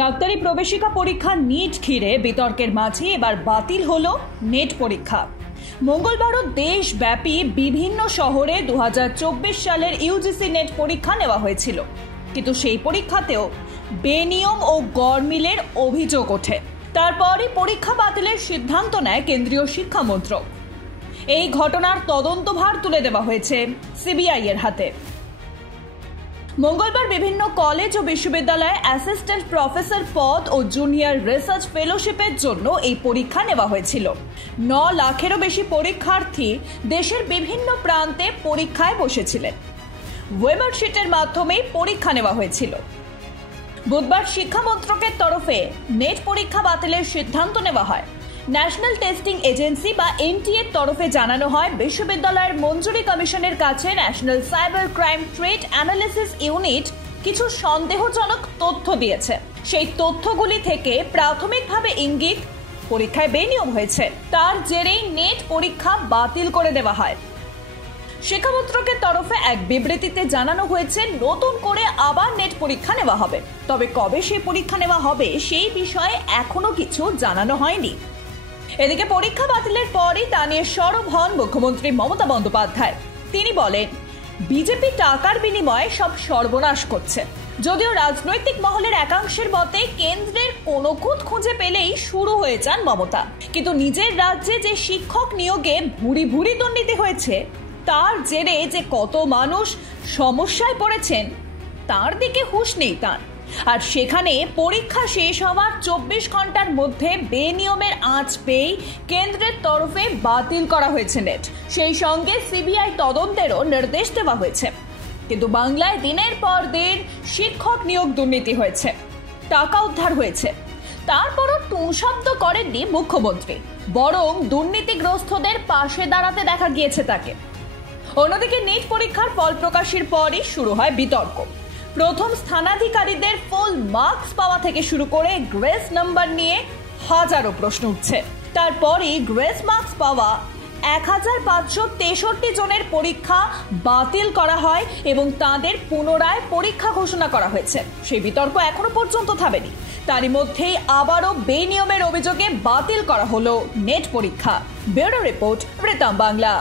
ডাক্তারি প্রবেশিকা পরীক্ষা নিট ঘিরে বিতর্কের মাঝে এবার বাতিল হলো নেট পরীক্ষা। মঙ্গলবারও দেশব্যাপী বিভিন্ন শহরে 2024 সালের ইউজিসি নেট পরীক্ষা নেওয়া হয়েছিল, কিন্তু সেই পরীক্ষাতেও বেনিয়ম ও গরমিলের অভিযোগ ওঠে। তারপরই পরীক্ষা বাতিলের সিদ্ধান্ত নেয় কেন্দ্রীয় শিক্ষা মন্ত্রক। এই ঘটনার তদন্তভার তুলে দেওয়া হয়েছে সিবিআই এর হাতে। মঙ্গলবার বিভিন্ন কলেজ ও বিশ্ববিদ্যালয়ে অ্যাসিস্ট্যান্ট প্রফেসর পদ ও জুনিয়র রিসার্চ ফেলোশিপের জন্য এই পরীক্ষা নেওয়া হয়েছিল। 9 লাখেরও বেশি পরীক্ষার্থী দেশের বিভিন্ন প্রান্তে পরীক্ষায় বসেছিলেন। ওয়েবার শিটের মাধ্যমেই পরীক্ষা নেওয়া হয়েছিল। বুধবার শিক্ষা মন্ত্রকের তরফে নেট পরীক্ষা বাতিলের সিদ্ধান্ত নেওয়া হয়। ন্যাশনাল টেস্টিং এজেন্সি বা এনটিএ এর তরফে জানানো হয়, বিশ্ববিদ্যালয়ের মঞ্জুরি কমিশনের কাছে national cyber crime threat analysis unit কিছু সন্দেহজনক তথ্য দিয়েছে। সেই তথ্যগুলি থেকে প্রাথমিকভাবে ইঙ্গিত পরীক্ষায় বেনিয়ম হয়েছে। তার জেরেই নেট পরীক্ষা বাতিল করে দেওয়া হয়। শিক্ষা মন্ত্রকের তরফে এক বিবৃতিতে জানানো হয়েছে, নতুন করে আবার নেট পরীক্ষা নেওয়া হবে, তবে কবে সেই পরীক্ষা নেওয়া হবে সেই বিষয়ে এখনো কিছু জানানো হয়নি। এদিকে পরীক্ষা বাতিলের পরই তা নিয়ে সরব হন মুখ্যমন্ত্রী মমতা বন্দ্যোপাধ্যায়। তিনি বলেন, বিজেপি টাকার বিনিময়ে সব সর্বনাশ করছে। যদিও রাজনৈতিক মহলের একাংশের মতে কেন্দ্রের কোনো খুঁত খুঁজে পেলেই শুরু হয়ে যান মমতা, কিন্তু নিজের রাজ্যে যে শিক্ষক নিয়োগে ভুরি ভুরি দুর্নীতি হয়েছে, তার জেরে যে কত মানুষ সমস্যায় পড়েছেন তার দিকে হুঁশ নেই তার। আর সেখানে পরীক্ষা শেষ হওয়ার 24 ঘন্টার মধ্যে বেনিয়মের আঁচ পেয়ে কেন্দ্রের তরফে বাতিল করা হয়েছে নেট। সেই সঙ্গে সিবিআই তদন্তেরও নির্দেশ দেওয়া হয়েছে। কিন্তু বাংলায় দিনের পর দিন শিক্ষক নিয়োগ দুর্নীতি হয়েছে, টাকা উদ্ধার হয়েছে, তারপরও টুঁ-শব্দ করেননি মুখ্যমন্ত্রী, বরং দুর্নীতিগ্রস্তদের পাশে দাঁড়াতে দেখা গিয়েছে তাকে। অন্যদিকে নিট পরীক্ষার ফল প্রকাশের পরই শুরু হয় বিতর্ক। প্রথম স্থানাধিকারীদের ফুল মার্কস পাওয়া থেকে শুরু করে গ্রেস নাম্বার নিয়ে হাজারো প্রশ্ন উঠছে। তারপরই গ্রেস মার্কস পাওয়া 1563 জনের পরীক্ষা বাতিল করা হয় এবং তাদের পুনরায় পরীক্ষা ঘোষণা করা হয়েছে। সেই বিতর্ক এখনো পর্যন্ত থামেনি। তারই মধ্যেই আবারও বেনিয়মের অভিযোগে বাতিল করা হলো নেট পরীক্ষা। Bureau report, Ritam Bangla.